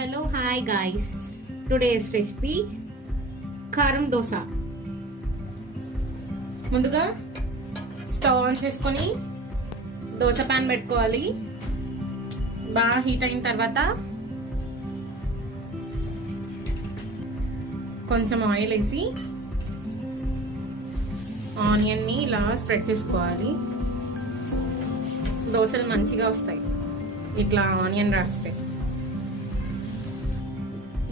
Hello, hi guys. Today's recipe కారం దోశ. ముందుగా stove on చేసుకొని దోశ పాన్ పెట్టుకోవాలి. బాగా హీట్ అయిన తర్వాత కొంచెం ఆయిల్ వేసి ఆనియన్ ని ఇలా స్ప్రెడ్ చేసుకోవాలి. దోశలు మంచిగా వస్తాయి ఇట్లా ఆనియన్ రాస్తే.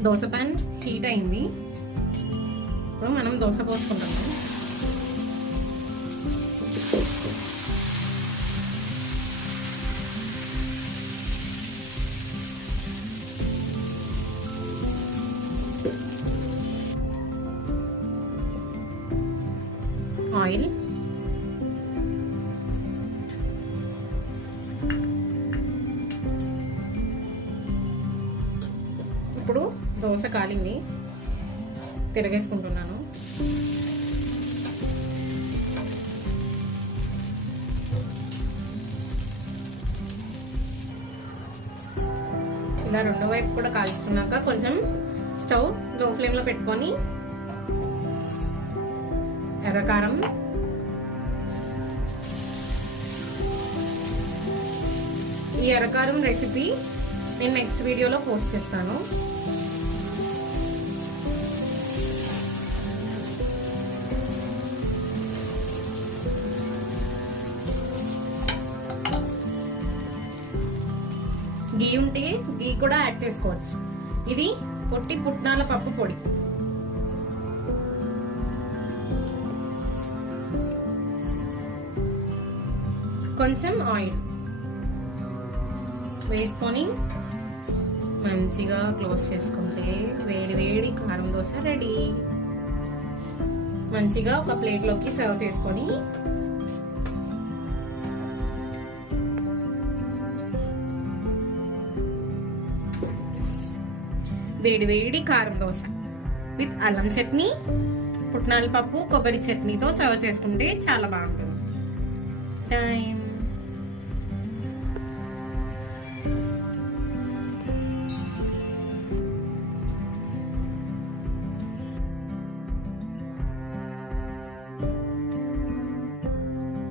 దోశ పాన్ హీట్ అయింది. ఇప్పుడు మనం దోశ పోసుకుంటాము. ఆయిల్, ఇప్పుడు దోశ కాలింది, తిరగేసుకుంటున్నాను. ఇలా రెండో వైపు కూడా కాల్చుకున్నాక కొంచెం స్టవ్ లో ఫ్లేమ్ లో పెట్టుకొని ఎర్రకారం, ఈ ఎర్రకారం రెసిపీ నేను నెక్స్ట్ వీడియోలో పోస్ట్ చేస్తాను. గీ ఉంటే గీ కూడా యాడ్ చేసుకోవచ్చు. ఇది పొట్టి పుట్నాల పప్పు పొడి. కొంచెం ఆయిల్ వేసుకొని మంచిగా క్లోజ్ చేసుకుంటే వేడి వేడి కారం దోశ రెడీ. మంచిగా ఒక ప్లేట్లోకి సర్వ్ చేసుకొని వేడి వేడి కారం దోశ విత్ అల్లం చట్నీ, పుట్నాల పప్పు, కొబ్బరి చట్నీతో సర్వ్ చేసుకుంటే చాలా బాగుంటుంది. టైం